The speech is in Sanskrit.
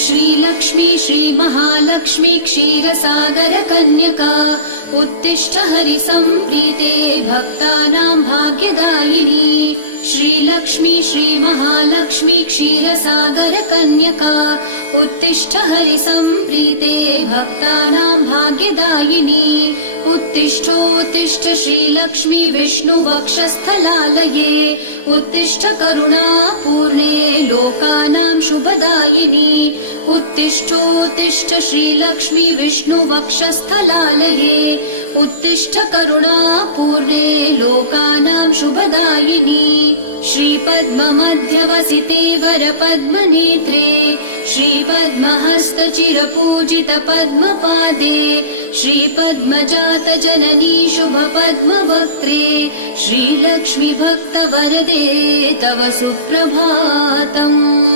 श्रीलक्ष्मी श्रीमहालक्ष्मी क्षीरसागर कन्यका उत्तिष्ठ हरिसम्प्रीते भक्तानां भाग्यदायिनी। श्रीलक्ष्मी श्रीमहालक्ष्मी क्षीरसागर कन्यका उत्तिष्ठ हरिसम्प्रीते भक्तानां भाग्यदायिनी। उत्तिष्ठोत्तिष्ठ श्रीलक्ष्मी विष्णुवक्षस्थलालये उत्तिष्ठ करुणापूर्णे लोकानां शुभदायिनी। उत्तिष्ठोत्तिष्ठ श्रीलक्ष्मी विष्णुवक्षस्थलालये उत्तिष्ठ करुणापूर्णे लोकानां शुभदायिनी। श्रीपद्ममध्यवसिते वरपद्मनेत्रे श्रीपद्महस्तचिरपूजित पद्मपादे श्रीपद्मजात जननी शुभपद्मवक्त्रे श्रीलक्ष्मी भक्तवरदे तव सुप्रभातम्।